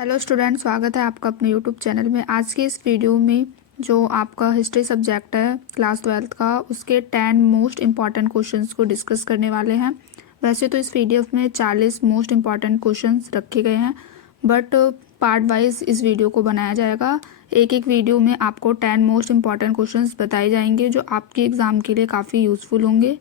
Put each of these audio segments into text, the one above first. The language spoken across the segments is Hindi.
हेलो स्टूडेंट, स्वागत है आपका अपने यूट्यूब चैनल में। आज के इस वीडियो में जो आपका हिस्ट्री सब्जेक्ट है क्लास 12th का, उसके 10 मोस्ट इम्पॉर्टेंट क्वेश्चंस को डिस्कस करने वाले हैं। वैसे तो इस पीडीएफ में 40 मोस्ट इम्पॉर्टेंट क्वेश्चंस रखे गए हैं, बट पार्ट वाइज इस वीडियो को बनाया जाएगा। एक एक वीडियो में आपको 10 मोस्ट इम्पॉर्टेंट क्वेश्चंस बताए जाएंगे जो आपके एग्ज़ाम के लिए काफ़ी यूज़फुल होंगे।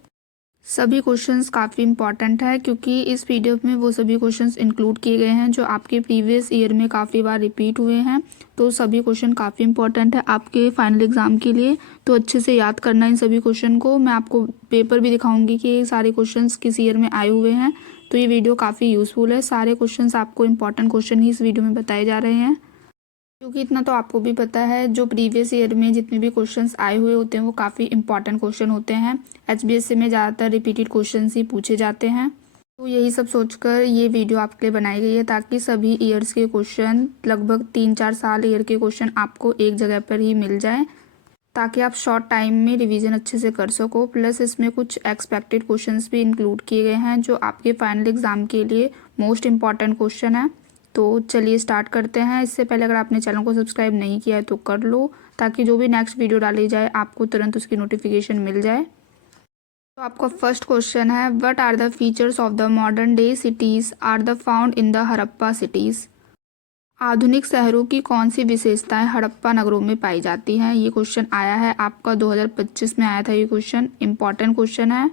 सभी क्वेश्चंस काफ़ी इंपॉर्टेंट है क्योंकि इस पीडीएफ में वो सभी क्वेश्चंस इंक्लूड किए गए हैं जो आपके प्रीवियस ईयर में काफ़ी बार रिपीट हुए हैं। तो सभी क्वेश्चन काफ़ी इंपॉर्टेंट है आपके फाइनल एग्ज़ाम के लिए, तो अच्छे से याद करना इन सभी क्वेश्चन को। मैं आपको पेपर भी दिखाऊंगी कि ये सारे क्वेश्चंस किस ईयर में आए हुए हैं, तो ये वीडियो काफ़ी यूज़फुल है। सारे क्वेश्चंस आपको इंपॉर्टेंट क्वेश्चन ही इस वीडियो में बताए जा रहे हैं, क्योंकि इतना तो आपको भी पता है जो प्रीवियस ईयर में जितने भी क्वेश्चंस आए हुए होते हैं वो काफ़ी इंपॉर्टेंट क्वेश्चन होते हैं। एचबीएससी में ज़्यादातर रिपीटेड क्वेश्चंस ही पूछे जाते हैं, तो यही सब सोचकर ये वीडियो आपके लिए बनाई गई है ताकि सभी ईयर्स के क्वेश्चन, लगभग 3-4 साल ईयर के क्वेश्चन आपको एक जगह पर ही मिल जाए, ताकि आप शॉर्ट टाइम में रिवीजन अच्छे से कर सको। प्लस इसमें कुछ एक्सपेक्टेड क्वेश्चंस भी इंक्लूड किए गए हैं जो आपके फाइनल एग्ज़ाम के लिए मोस्ट इम्पॉर्टेंट क्वेश्चन है। तो चलिए स्टार्ट करते हैं। इससे पहले अगर आपने चैनल को सब्सक्राइब नहीं किया है तो कर लो, ताकि जो भी नेक्स्ट वीडियो डाली जाए आपको तुरंत उसकी नोटिफिकेशन मिल जाए। तो आपका फर्स्ट क्वेश्चन है, what are the features of the modern day cities are the found in the Harappa cities. आधुनिक शहरों की कौन सी विशेषताएं हड़प्पा नगरों में पाई जाती हैं। ये क्वेश्चन आया है आपका 2025 में आया था। ये क्वेश्चन इंपॉर्टेंट क्वेश्चन है,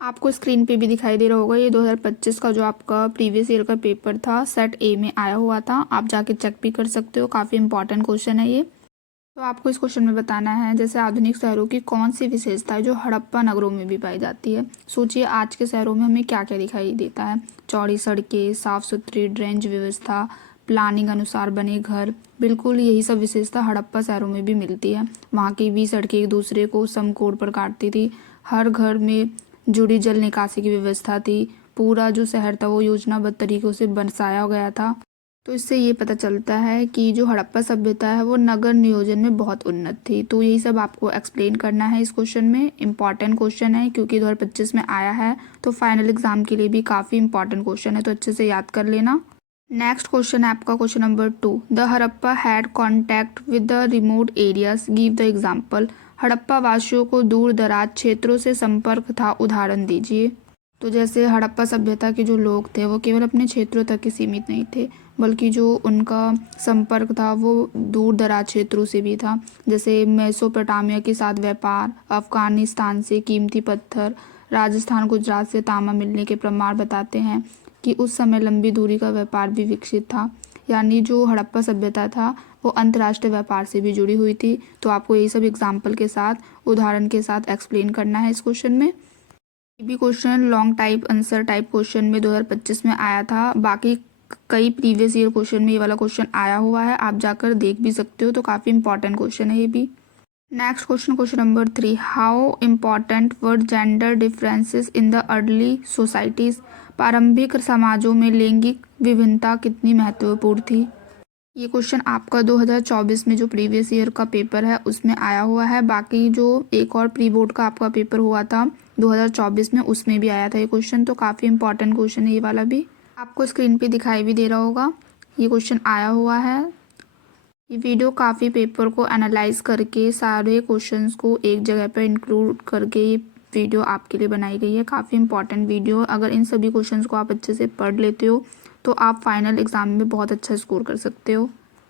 आपको स्क्रीन पे भी दिखाई दे रहा होगा। ये 2025 का जो आपका प्रीवियस ईयर का पेपर था, सेट ए में आया हुआ था, आप जाके चेक भी कर सकते हो। काफ़ी इंपॉर्टेंट क्वेश्चन है ये। तो आपको इस क्वेश्चन में बताना है, जैसे आधुनिक शहरों की कौन सी विशेषता है जो हड़प्पा नगरों में भी पाई जाती है। सोचिए आज के शहरों में हमें क्या क्या दिखाई देता है। चौड़ी सड़कें, साफ़ सुथरी ड्रेनेज व्यवस्था, प्लानिंग अनुसार बने घर, बिल्कुल यही सब विशेषता हड़प्पा शहरों में भी मिलती है। वहाँ की भी सड़कें एक दूसरे को समकोण पर काटती थी, हर घर में जुड़ी जल निकासी की व्यवस्था थी, पूरा जो शहर था वो योजनाबद्ध तरीकों से बसाया गया था। तो इससे ये पता चलता है कि जो हड़प्पा सभ्यता है वो नगर नियोजन में बहुत उन्नत थी। तो यही सब आपको एक्सप्लेन करना है इस क्वेश्चन में। इंपॉर्टेंट क्वेश्चन है क्योंकि 2025 में आया है, तो फाइनल एग्जाम के लिए भी काफ़ी इंपॉर्टेंट क्वेश्चन है, तो अच्छे से याद कर लेना। नेक्स्ट क्वेश्चन है आपका question number 2, the Harappa had contact with the remote areas, give the example. Harappa वासियों को दूर दराज क्षेत्रों से संपर्क था, उदाहरण दीजिए। तो जैसे हड़प्पा सभ्यता के जो लोग थे वो केवल अपने क्षेत्रों तक ही सीमित नहीं थे, बल्कि जो उनका संपर्क था वो दूर दराज क्षेत्रों से भी था। जैसे मेसोपोटामिया के साथ व्यापार, अफगानिस्तान से कीमती पत्थर, राजस्थान गुजरात से तांबा मिलने के प्रमाण बताते हैं कि उस समय लंबी दूरी का व्यापार भी विकसित था। यानी जो हड़प्पा सभ्यता था वो अंतर्राष्ट्रीय व्यापार से भी जुड़ी हुई थी। तो आपको यही सब एग्जाम्पल के साथ, उदाहरण के साथ एक्सप्लेन करना है इस क्वेश्चन में। ये भी question long type answer type question में 2025 में आया था। बाकी कई प्रीवियस ईयर क्वेश्चन में ये वाला क्वेश्चन आया हुआ है, आप जाकर देख भी सकते हो। तो काफ़ी इंपॉर्टेंट क्वेश्चन है ये भी। Next question, question number 3, how important were gender differences in the early societies. प्रारंभिक समाजों में लैंगिक विभिन्नता कितनी महत्वपूर्ण थी। ये क्वेश्चन आपका 2024 में जो प्रीवियस ईयर का पेपर है उसमें आया हुआ है। बाकी जो एक और प्री बोर्ड का आपका पेपर हुआ था 2024 में, उसमें भी आया था ये क्वेश्चन। तो काफ़ी इंपॉर्टेंट क्वेश्चन है ये वाला भी, आपको स्क्रीन पे दिखाई भी दे रहा होगा। ये क्वेश्चन आया हुआ है। ये वीडियो काफ़ी पेपर को एनालाइज करके सारे क्वेश्चंस को एक जगह पर इंक्लूड करके ये वीडियो आपके लिए बनाई गई है। काफ़ी इंपॉर्टेंट वीडियो, अगर इन सभी क्वेश्चंस को आप अच्छे से पढ़ लेते हो तो आप फाइनल एग्ज़ाम में बहुत अच्छा स्कोर कर सकते हो।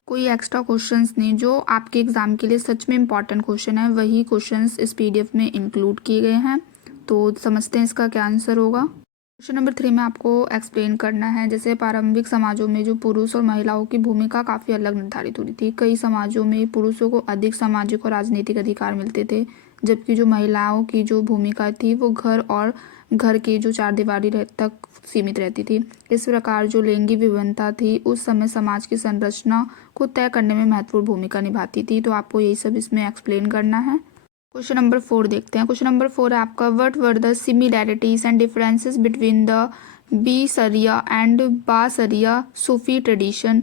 कोई एक्स्ट्रा क्वेश्चंस नहीं, जो आपके एग्ज़ाम के लिए सच में इंपॉर्टेंट क्वेश्चन है वही क्वेश्चंस इस पीडीएफ में इंक्लूड किए गए हैं। तो समझते हैं इसका क्या आंसर होगा। क्वेश्चन नंबर 3 में आपको एक्सप्लेन करना है, जैसे प्रारंभिक समाजों में जो पुरुष और महिलाओं की भूमिका काफ़ी अलग निर्धारित हुई थी। कई समाजों में पुरुषों को अधिक सामाजिक और राजनीतिक अधिकार मिलते थे, जबकि जो महिलाओं की जो भूमिका थी वो घर और घर की जो चार दीवारी तक सीमित रहती थी। इस प्रकार जो लैंगिक विभिन्नता थी उस समय समाज की संरचना को तय करने में महत्वपूर्ण भूमिका निभाती थी। तो आपको यही सब इसमें एक्सप्लेन करना है। क्वेश्चन नंबर 4 देखते हैं। क्वेश्चन नंबर 4 है आपका, what were the similarities and differences between the Besharia and Basharia Sufi tradition.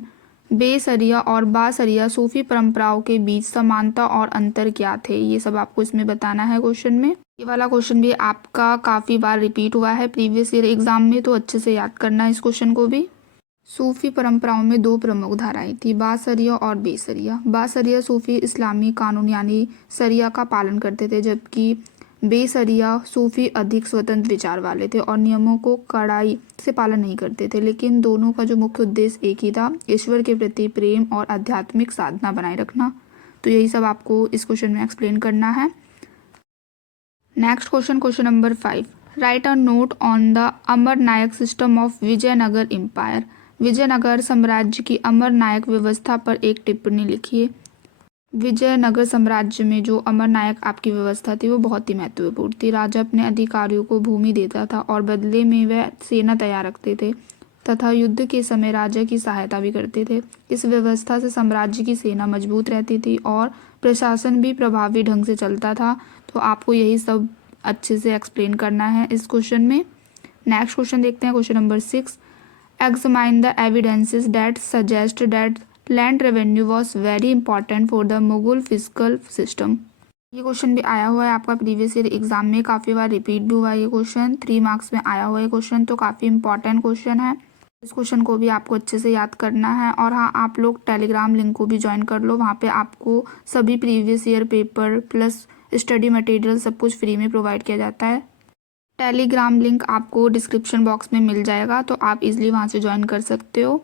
Besharia और बासरिया सूफी परंपराओं के बीच समानता और अंतर क्या थे, ये सब आपको इसमें बताना है क्वेश्चन में। ये वाला क्वेश्चन भी आपका काफ़ी बार रिपीट हुआ है प्रीवियस ईयर एग्जाम में, तो अच्छे से याद करना है इस क्वेश्चन को भी। सूफ़ी परंपराओं में दो प्रमुख धाराएं थी, बासरिया और बेसरिया। बासरिया सूफ़ी इस्लामी कानून यानी सरिया का पालन करते थे, जबकि बेसरिया सूफ़ी अधिक स्वतंत्र विचार वाले थे और नियमों को कड़ाई से पालन नहीं करते थे। लेकिन दोनों का जो मुख्य उद्देश्य एक ही था, ईश्वर के प्रति प्रेम और आध्यात्मिक साधना बनाए रखना। तो यही सब आपको इस क्वेश्चन में एक्सप्लेन करना है। Next question, question number 5, write a note on the Amar Nayak system of Vijayanagar empire. Vijayanagar साम्राज्य की अमर नायक व्यवस्था पर एक टिप्पणी लिखिए। विजयनगर साम्राज्य में जो अमर नायक आपकी व्यवस्था थी वो बहुत ही महत्वपूर्ण थी। राजा अपने अधिकारियों को भूमि देता था और बदले में वह सेना तैयार रखते थे तथा युद्ध के समय राजा की सहायता भी करते थे। इस व्यवस्था से साम्राज्य की सेना मजबूत रहती थी और प्रशासन भी प्रभावी ढंग से चलता था। तो आपको यही सब अच्छे से एक्सप्लेन करना है इस क्वेश्चन में। नेक्स्ट क्वेश्चन देखते हैं, question number 6, examine the evidences that suggest that land revenue was very important for the Mughal physical system. ये क्वेश्चन भी आया हुआ है आपका प्रीवियस ईयर एग्जाम में, काफ़ी बार रिपीट भी हुआ है ये क्वेश्चन, 3 मार्क्स में आया हुआ है क्वेश्चन, तो काफ़ी इंपॉर्टेंट क्वेश्चन है। इस क्वेश्चन को भी आपको अच्छे से याद करना है। और हाँ, आप लोग टेलीग्राम लिंक को भी ज्वाइन कर लो, वहाँ पे आपको सभी previous year paper plus study material सब कुछ फ्री में प्रोवाइड किया जाता है। टेलीग्राम लिंक आपको डिस्क्रिप्शन बॉक्स में मिल जाएगा, तो आप इजीली वहाँ से ज्वाइन कर सकते हो।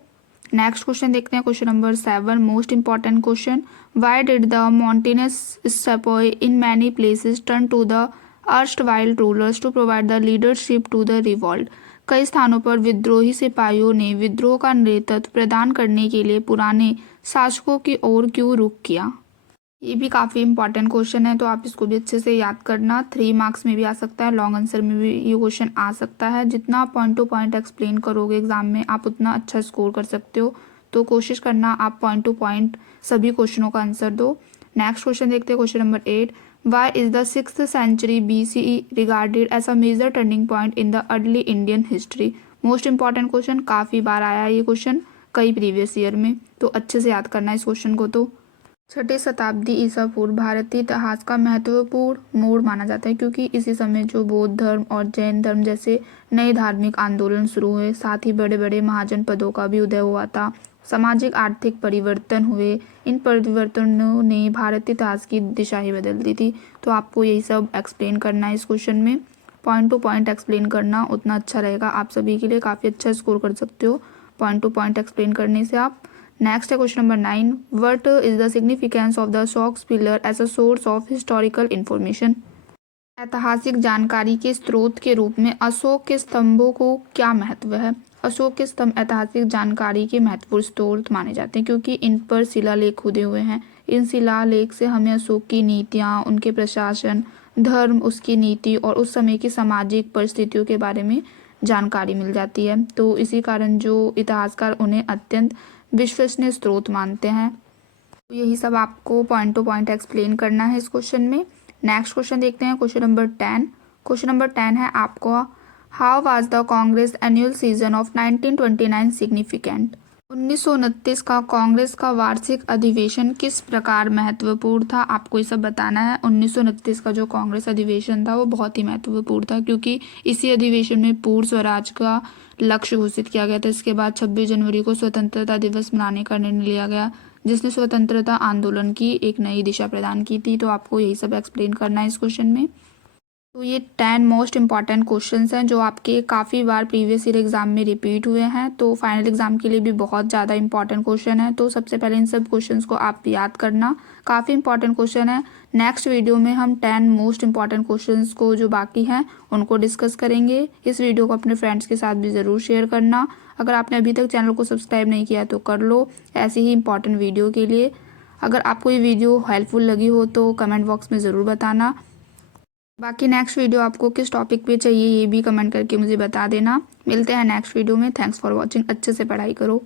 नेक्स्ट क्वेश्चन देखते हैं, question number 7, most important question, why did the mutinous sepoy in many places turn to the erstwhile rulers to provide the leadership to the revolt. कई स्थानों पर विद्रोही सिपाहियों ने विद्रोह का नेतृत्व प्रदान करने के लिए पुराने शासकों की ओर क्यों रुख किया। ये भी काफ़ी इंपॉर्टेंट क्वेश्चन है, तो आप इसको भी अच्छे से याद करना। 3 मार्क्स में भी आ सकता है, लॉन्ग आंसर में भी ये क्वेश्चन आ सकता है। जितना पॉइंट टू पॉइंट एक्सप्लेन करोगे एग्जाम में, आप उतना अच्छा स्कोर कर सकते हो। तो कोशिश करना आप पॉइंट टू पॉइंट सभी क्वेश्चनों का आंसर दो। नेक्स्ट क्वेश्चन देखते हैं, question number 8, why is the 6th century BCE regarded as a major turning point in the early Indian history. Most important question, काफ़ी बार आया है ये क्वेश्चन कई प्रीवियस ईयर में, तो अच्छे से याद करना है इस क्वेश्चन को। तो 6ठी शताब्दी ईसा पूर्व भारतीय इतिहास का महत्वपूर्ण मोड़ माना जाता है, क्योंकि इसी समय जो बौद्ध धर्म और जैन धर्म जैसे नए धार्मिक आंदोलन शुरू हुए, साथ ही बड़े बड़े महाजनपदों का भी उदय हुआ था। सामाजिक आर्थिक परिवर्तन हुए, इन परिवर्तनों ने भारतीय इतिहास की दिशा ही बदल दी थी। तो आपको यही सब एक्सप्लेन करना है इस क्वेश्चन में, पॉइंट टू पॉइंट एक्सप्लेन करना उतना अच्छा रहेगा, आप सभी के लिए काफ़ी अच्छा स्कोर कर सकते हो पॉइंट टू पॉइंट एक्सप्लेन करने से आप। नेक्स्ट है question number 9, what is the significance of the socks pillar as a source of historical information. ऐतिहासिक जानकारी के स्रोत के रूप में अशोक के स्तंभों को क्या महत्व है। अशोक के स्तंभ ऐतिहासिक जानकारी के महत्वपूर्ण स्रोत माने जाते हैं, क्योंकि इन पर शिलालेख खुदे हुए हैं। इन शिलालेख से हमें अशोक की नीतियाँ, उनके प्रशासन, धर्म, उसकी नीति और उस समय की सामाजिक परिस्थितियों के बारे में जानकारी मिल जाती है। तो इसी कारण जो इतिहासकार उन्हें अत्यंत विश्वसनीय स्रोत मानते हैं। तो यही सब आपको पॉइंट टू पॉइंट एक्सप्लेन करना है इस क्वेश्चन में। नेक्स्ट क्वेश्चन देखते हैं, क्वेश्चन नंबर 10। क्वेश्चन नंबर 10 है आपको, how was the Congress annual season of 1929 significant. 1929 का कांग्रेस का वार्षिक अधिवेशन किस प्रकार महत्वपूर्ण था, आपको ये सब बताना है। 1929 का जो कांग्रेस अधिवेशन था वो बहुत ही महत्वपूर्ण था, क्योंकि इसी अधिवेशन में पूर्ण स्वराज का लक्ष्य घोषित किया गया था। इसके बाद 26 जनवरी को स्वतंत्रता दिवस मनाने का निर्णय लिया गया, जिसने स्वतंत्रता आंदोलन की एक नई दिशा प्रदान की थी। तो आपको यही सब एक्सप्लेन करना है इस क्वेश्चन में। तो ये 10 मोस्ट इंपॉर्टेंट क्वेश्चंस हैं जो आपके काफ़ी बार प्रीवियस ईयर एग्जाम में रिपीट हुए हैं, तो फाइनल एग्जाम के लिए भी बहुत ज़्यादा इंपॉर्टेंट क्वेश्चन है। तो सबसे पहले इन सब क्वेश्चंस को आप याद करना, काफ़ी इंपॉर्टेंट क्वेश्चन है। नेक्स्ट वीडियो में हम 10 मोस्ट इंपॉर्टेंट क्वेश्चंस को जो बाकी हैं उनको डिस्कस करेंगे। इस वीडियो को अपने फ्रेंड्स के साथ भी ज़रूर शेयर करना। अगर आपने अभी तक चैनल को सब्सक्राइब नहीं किया तो कर लो, ऐसी ही इंपॉर्टेंट वीडियो के लिए। अगर आपको ये वीडियो हेल्पफुल लगी हो तो कमेंट बॉक्स में ज़रूर बताना। बाकी नेक्स्ट वीडियो आपको किस टॉपिक पे चाहिए ये भी कमेंट करके मुझे बता देना। मिलते हैं नेक्स्ट वीडियो में। Thanks for watching. अच्छे से पढ़ाई करो।